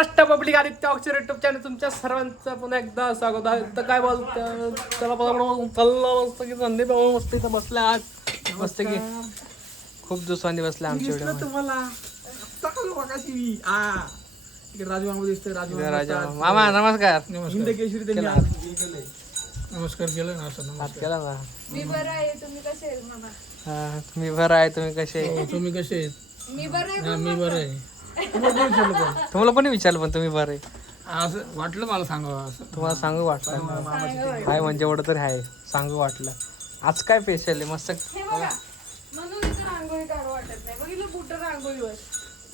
Public Aditya ऑक्सिर YouTube channel तुमच्या सर्वांचं पुन्हा एकदा स्वागत आहे. तर काय बोलतं चला मस्त की संदीप मस्त इथं बसला आज मस्त की खूप दिवसांनी बसला आमच्या व्हिडिओ तुम्हाला राजा मामा नमस्कार नमस्कार केलं ना असं हात केला ना. मी बरं आहे. तुम्ही कसे आहेत मामा? हा तुम्ही बरं आहे तुम्ही कसे तुम्ही कसे आहेत? मी बरं आहे. मी बरं आहे. तुम्हाला पण विचारलं पण तुम्ही बरं आहे असं वाटलं मला सांगावं असं. तुम्हाला सांगू वाटलं हाय म्हणजे एवढं तरी आहे सांगू वाटलं. आज काय स्पेशल आहे मस्त हे बघा म्हणून इथं रांगोळी काढू वाटत नाही. बघितलं बुटर रांगोळीवर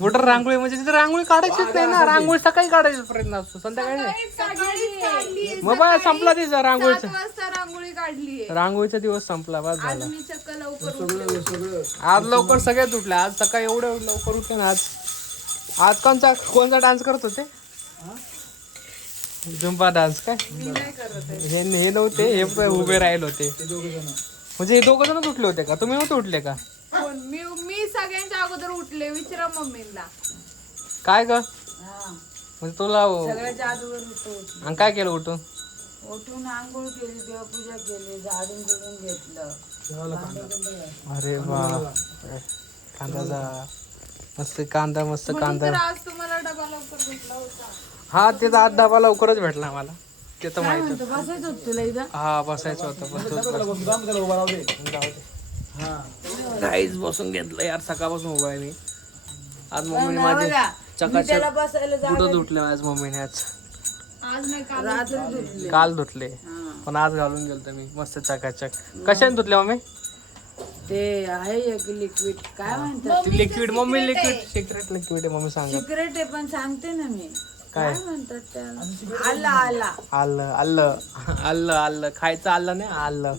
मोटर रांगोळी म्हणजे तिथे रांगोळी काढायचीच नाही ना. रांगोळी सकाळी काढायचा प्रयत्न असतो संध्याकाळी नाही. सकाळीच काढली. मग बा संपला तिचा 7 रांगोळीचा वाजता रांगोळी काढली. रांगोळीचा दिवस संपला बस आज झाला. मी चक्क लवकर उठले. आज लवकर सगळ्यात उठले. आज सकाळी एवढं लवकर उठले ना. आज आज कोणचा डान्स करत होते झुंबा डान्स काय मी नाही करत आहे. हे नव्हते हे पण उभे राहिले होते म्हणजे हे दोघं जणच उठले होते का तुम्ही नव्हते उठले का कोण? मी सगळ्यांच्या अगोदर उठले. विचारा मम्मीला. काय ग म्हणजे तुला सगळ्याच्या आजूवर उठून आणि काय केलं उठून उठून आंघोळ केली, देवपूजा केली, झाडून बिडून घेतलं. अरे वा कांदा मस्त कांदा मस्त म्हणून कांदा तर आज तुम्हाला डबा लवकर भेटला होता. हा ते तर आज डबा लवकरच भेटला मला ते तर काय माहित म्हणतो बसायचं होतं तुला इथं? हा बसायचं होतं पण काहीच बसून घेतलं यार सकाळपासून उभा आहे मी आज मम्मीने माझे बघा, मी त्याला चकाचक बसायला जागा कुठं धुतले आज मम्मीने आज आज नाही काल रात्री धुतली. काल धुतले पण आज घालून गेलतो मी मस्त चकाचक कशाने धुतले मम्मी ते आहे एक लिक्विड काय म्हणतात liquid mummy liquid secret liquid आहे मम्मी सांगा सिक्रेट आहे पण सांगते ना मी काय? काय म्हणतात त्याला आला आला आलं आलं आलं आलं खायचं आलं नाही आलं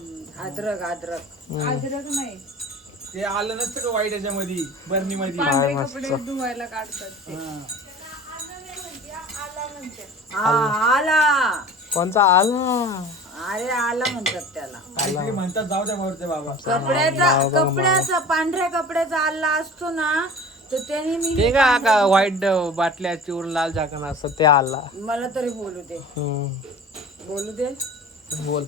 अद्रक अद्रक अद्रक नाही. ते आलं नसतं का वाईट याच्यामध्ये बर्नी मध्ये पांढरे मस्त. कपडे धुवायला काढतात ते. हा आला कोणचा आला अरे आला म्हणतात त्याला काहीतरी म्हणतात जाऊ द्या मारते बाबा कपड्याचा पांढऱ्या कपड्याचा आला असतो ना तर त्याने मी ते का व्हाईट बाटल्या चिवरून लाल झाकण असतं ते आला मला तरी बोलू दे बोलू दे बोल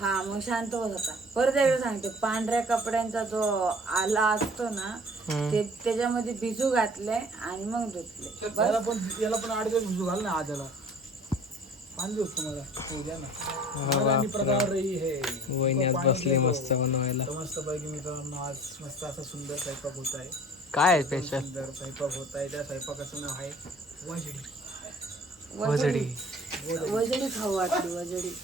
हा मग शांत होत होता. परत एकदा सांगते पांढऱ्या कपड्यांचा जो आला असतो ना ते त्याच्यामध्ये भिजू घातले आणि मग धुतले. याला पण 8 दिवस भिजू घाल ना आजाला 5 दिवस तुम्हाला हो द्या ना आणि प्रकार हे वहिनी आज बसले मस्त बनवायला मस्त पैकी मित्रांनो आज मस्त असा सुंदर स्वयंपाक होत आहे. काय आहे स्पेशल सुंदर स्वयंपाक होत आहे. त्या स्वयंपाकाचं नाव आहे वजडी. वजडी वजडी खाऊ वाटली वजडी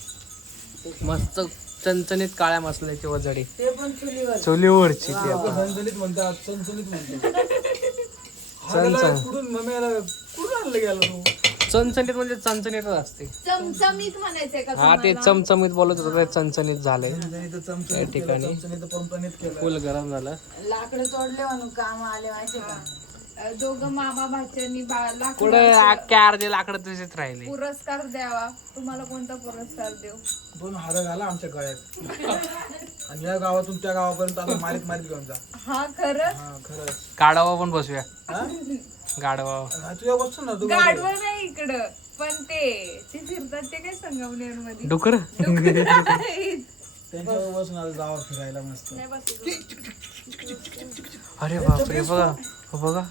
मस्त चणचणीत काळ्या मसाल्याची वजडी ते पण चुलीवर चुलीवरची ती लोकं चणचणीत म्हणतात चणचणीत म्हणतात चणचण कुठून मम्मीला कुठून आणलं गेला तू चणचणीत म्हणजे चणचणीतच असते चमचमीत म्हणायचंय का हा ते चमचमीत बोलत होतं ते चणचणीत झालंय चणचणीत चमचणीत त्या ठिकाणी चणचणीत पंपनीत केलं. फुल गरम झालं लाकडं तोडले म्हणून काम आले माहिती का दोघं मामा भाच्यांनी कुठे अख्ख्या अर्धे लाकडं तसेच राहिले पुरस्कार द्यावा. तुम्हाला कोणता पुरस्कार देऊ? 2 हार घाला आमच्या गळ्यात आणि या गावातून त्या गावापर्यंत आता मारीत मारीत घेऊन जा. हा खरंच. हा खरंच गाढवा पण बसूया हा? गाढवा हा, तुझ्या वस्तू ना तू गाढवं नाही इकडं पण ते फिरतात ते काय संगमनेर मध्ये डुकर त्यांच्यावर बसून आता जावा फिरायला मस्त. अरे बापरे बघा हो बघा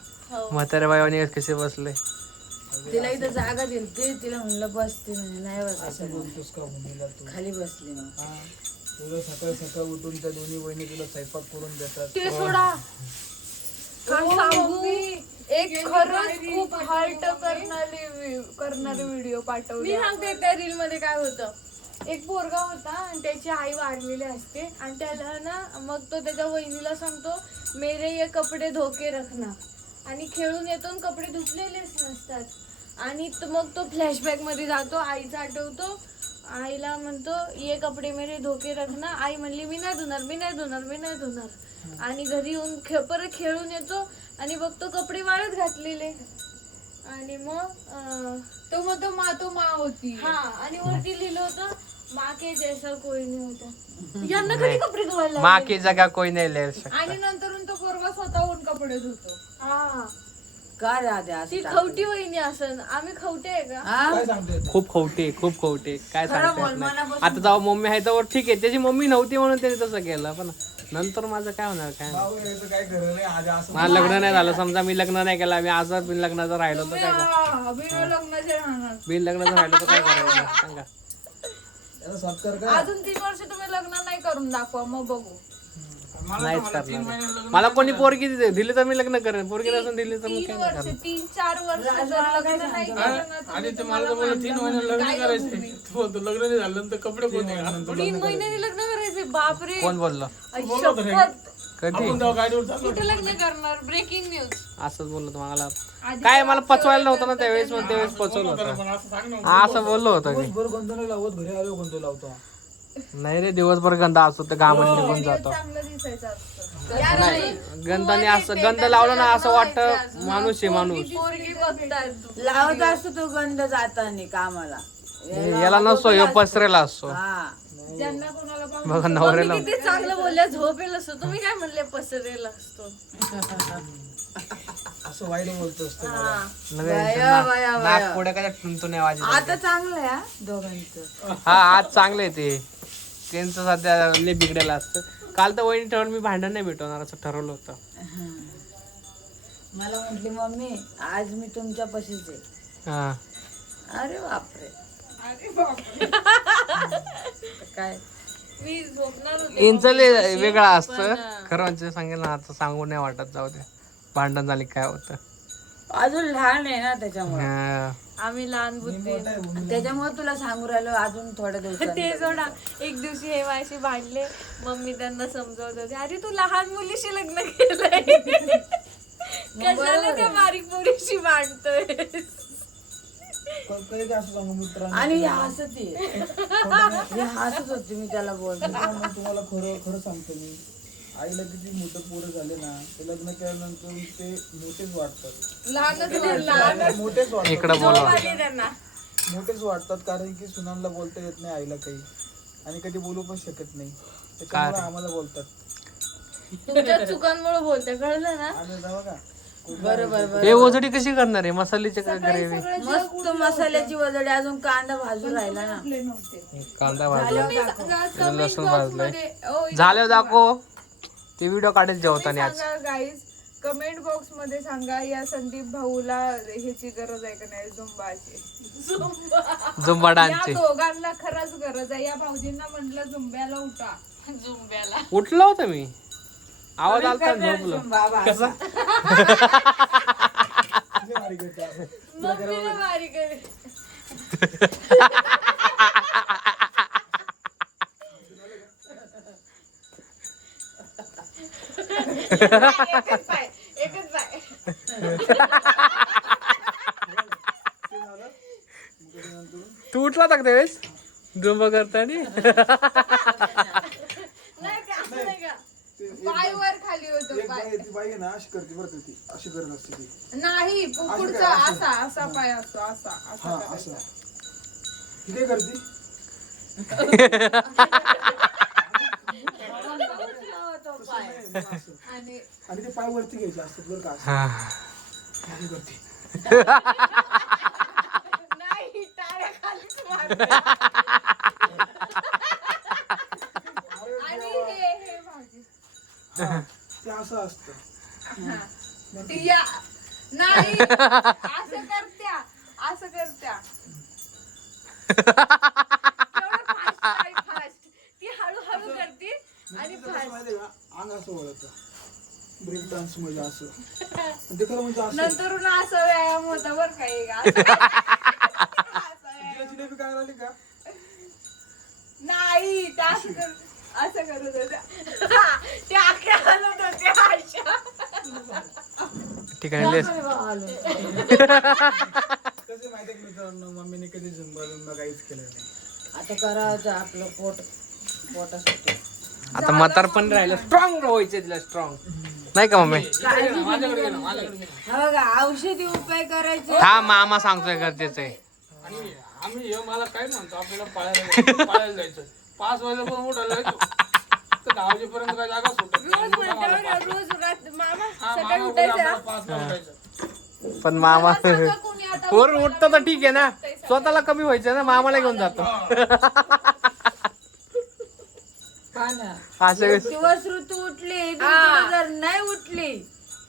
म्हाताऱ्या बायाने कसे बसले तिला इथं जागा दिली ते तिला म्हणलं बसते म्हणजे नाही असं बसायचं बोलतोस का भूमीला तू खाली बसली मग हा तुला सकाळ सकाळ उठून त्या दोन्ही बहिणी तुला स्वयंपाक करून देतात. ते सोडा काय सांगू एक खरंच खूप हार्ट करणारे व्हिडिओ पाठवले. मी सांगते त्या रील मध्ये काय होतं. एक पोरगा होता आणि त्याची आई वारलेली असते आणि त्याला ना मग तो त्याच्या वहिनीला सांगतो मेरे ये कपडे धोके रखना आणि खेळून येतो आणि कपडे धुतलेलेच नसतात आणि मग तो फ्लॅशबॅक मध्ये जातो. आईचा आठवतो. आईला म्हणतो ये कपडे मेरे धोके रखना. आई म्हणली मी नाही धुणार मी नाही धुणार मी नाही धुणार आणि घरी येऊन परत खेळून येतो आणि बघतो कपडे वाळत घातलेले आणि मग तो म्हणतो मा होती. हा आणि वरती लिहिलं होतं माँ के जैसा कोई नहीं होता. यांना कधी कपडे धुवायला माँ की जगह कोई नहीं ले आणि नंतरून तो पोरगा स्वतःहून कपडे धुतो. हा का रे आधी ती असं खवटी वहिनी असन, आम्ही खवटे आहे का? हा? काय सांगतोय खूप खवटे खूप खवटे काय खरं सांगता बोल, येत नाही. मनापासून आता जेव्हा मम्मी आहे तेव्हा ठीक आहे, त्याची मम्मी नव्हती म्हणून त्याने तसं केलं, पण नंतर माझं काय होणार काय नाही. भाऊ याचं काय खरं नाही आज असं मला लग्न नाही झालं, समजा मी लग्न नाही केलं, मी आज बिन लग्नाचं राहिलो तर काय करायचं? बिना लग्नाचे राहणार. बिन लग्नाचं राहिलो तर काय करायचं सांगा. याचा सत्कार कर. अजून 3 वर्ष तुम्ही लग्न नाही करून दाखवा, मग बघू. नाहीच करणार. मला कोणी पोरगी दिली तर मी लग्न करेन, पोरगी नसून दिली तर मी 3 काय वर्ष 3-4 वर्ष जर लग्न नाही केलं ना, आणि ते मला तर बोलला 3 महिने लग्न करायचे. तू बोलतो लग्न नाही झालं तर कपडे कोण घालणार? 3 महिन्यांनी लग्न करायचे. बापरे, कोण बोललं शपथ. कधी आपण तेव्हा गाडीवर चाललो. कुठे लग्न करणार? Breaking news. असंच बोललो तुम्हाला. काय मला पचवायला नव्हतं ना त्यावेळेस, मग त्यावेळेस पचवलं होतं. पण असं सांग ना. हा, असं बोललो होतं मी. दिवसभर कोणतं नाही लावत, घरी आलो कोणतं लावतो. नाही रे, दिवसभर गंध असतो तर घामट निघून जातो. चांगलं दिसायचं असतं. नाही, गंधाने असं गंध लावलं ना असं वाटतं माणूस आहे माणूस. पोरगी बघताय तू. लावत असतो तो गंध जाताना कामाला. याला नसतो, ह्यो पसरेला असतो. हा ज्यांना कोणाला पाहून बघा नवऱ्याला. मम्मी किती चांगलं बोलल्या, झोपेल असतो. तुम्ही काय म्हणले? पसरेला असतो. असं वाईट बोलतो असतो मला. नाक पुढे काय टुनटुन नाही वाजत. आता चांगलं आहे हा दोघांचं. हा, आज चांगले आहे ते. त्यांचं सध्या लय बिघडेलं असतं. काल तर वहिनी ठरवून मी भांडण नाही भेटवणार असं ठरवलं होतं. मला म्हटली मम्मी आज मी तुमच्या पशीच आहे. हा, अरे बापरे. काय मी झोपणार होते. यांचं लय वेगळं असतं. खरं म्हणजे सांगेल ना, आता सांगू नाही वाटत, जाऊ दे. भांडण झाली काय होतं. अजून लहान आहे ना त्याच्यामुळे. हा. आम्ही लहान बुद्धी. त्याच्यामुळे तुला सांगू राहिलो अजून थोड्या दिवसांनी. ते सोडा, एक दिवशी हे माझ्याशी भांडले. मम्मी त्यांना समजावत होते, अरे तू लहान मुलीशी लग्न केलंय, कशाला त्या बारीक मुलीशी भांडतोय. कधी असं सांगू मित्रांनो, आणि हे हसत हे हसत होती मी त्याला बोलतो. मित्रांनो, तुम्हाला खरं खरं सांगतो मी. आईला किती मोठं पोरं झाले ना, ते लग्न केल्यानंतर ते मोठेच वाटतात. लहानच मोठेच वाटतात. इकडं बोला. आली त्यांना. मोठेच वाटतात, कारण की सुनांना बोलता येत नाही आईला काही, आणि कधी बोलू पण शकत नाही. त्याच्यामुळे आम्हाला बोलतात. तुमच्या चुकांमुळे बोलते, कळलं ना? आणि जाऊ का बरोबर हे ओझडी कशी करणार आहे मसाल्याची ग्रेव्ही? मस्त मसाल्याची वजडी. अजून कांदा भाजून राहिला ना. कांदा भाजला, कमेंट लसूण बॉक्स भाजलंय. मध्ये ओ, झालं दाखव ते व्हिडिओ काढेल जेवताना आज. सांगा गाईज, कमेंट बॉक्स मध्ये सांगा या संदीप भाऊला ह्याची गरज आहे का नाही, झुंबाची. झुंबा या डान्सची. दोघांना खरंच गरज आहे. या भाऊजींना म्हटलं झुंब्याला उठा. झुंब्याला उठलो होतं मी, आवाज आलता झोपलो. बाबा कसा मम्मीला बारीक आहे. एकच पाय, एकच पाय. तू उठला होता का त्यावेळेस झुंबा करताना? नाही का, असं नाही का, पाय वर खाली होतं पाय. ती बाई आहे ना, अशी करते बरं का, ती अशी करत असते ती. नाही, पुढचा असा असा पाय असतो, असा असा हा, करायचा. असं ती काय करते. आणि आणि ते पाय वरती घ्यायचे असतात बरं का, असं. हा. अशी करते. नाही, टाळ्या खालीच मारते. आणि हे भाऊजी. हा, ते असं असतं. या नाही, असं करत्या, असं करत्या. केवढं fast आहे, fast. ती हळूहळू करते आणि कसं fast. माहितीये का, अंग असं वळतं ब्रेक डान्स म्हणजे असं. आणि ते खरं म्हणजे असं. नंतरून असं व्यायाम होता बरं का एक असं. तिला जिलेबी काय आली का. नाही, ते असं असं करत होत्या. ते आख्या हलत होत्या अशा. ठिकाणी लेस. कसं माहितीये का मित्रांनो, मम्मीने कधी झुंबा काहीच केलं नाही. आता करायचं आपलं पोटासाठी. आता म्हातारपण राहिलं, स्ट्रॉंग व्हायचं तिला, स्ट्रॉंग नाही का मम्मी? हा बघा, औषधी उपाय करायचे. हा, मामा सांगतोय गरजेचं आहे. आणि आम्ही हे मला काय म्हणतो, आपल्याला पाळायला जायचं 5 वाजेपर्यंत उठायला जायचो तर 10 वाजेपर्यंत काय जागा सुटत रोज म्हणतो, रोज मामा सकाळी उठायचं. 5 ला उठायचं. पण मामा सांगा कोणी आता वर उठतं तर ठीक आहे ना, स्वतःला कमी व्हायचं ना, मामाला घेऊन जातो. हा ना. असं एक दिवस ऋतू उठली इथून पुढे जर नाही उठली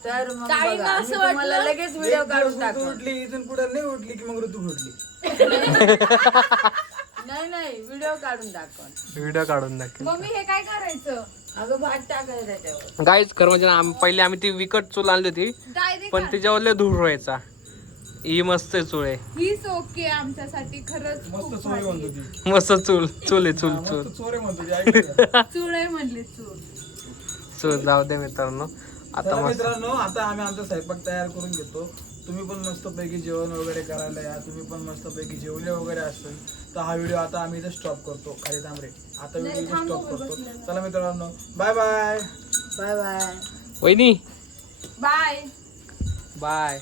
तर मग ताईला बघा, आम्ही असं तुम्हाला वाटलं- लगेच व्हिडिओ काढून ऋतू टाकू. उठली इथून पुढे नाही उठली की मग ऋतू फुटली. नाही व्हिडिओ काढून दाखव. व्हिडिओ काढून दाखव. मम्मी हे काय करायचं अगं भात टाकायचं त्याच्यावर. गाईच खरं म्हणजे ना, पहिले आम्ही ती विकत चूल आणली होती, डायरेक्ट पण त्याच्यावर लय धूर व्हायचा. ही मस्त चूल आहे, हीच ओके आमच्यासाठी खरंच मस्त खूप चोरे भारी म्हणतो आहे. ती. मस्त चूल चूल आहे, चूल चूल मस्त चोरे म्हणतो ती, ऐकलं का? चूळ आहे म्हणली चूळ. चूल. जाऊ दे मित्रांनो, आता चला मस्त मित्रांनो, आता आम्ही आमचा स्वयंपाक तयार करून घेतो. तुम्ही पण मस्तपैकी जेवण वगैरे करायला या. तुम्ही पण मस्तपैकी जेवले वगैरे असेल तर हा व्हिडिओ आता आम्ही इथे स्टॉप करतो. खाली थांब रे, आता व्हिडिओ इथे स्टॉप करतो. चला मित्रांनो, बाय बाय. Bye bye. वहिनी बाय. बाय.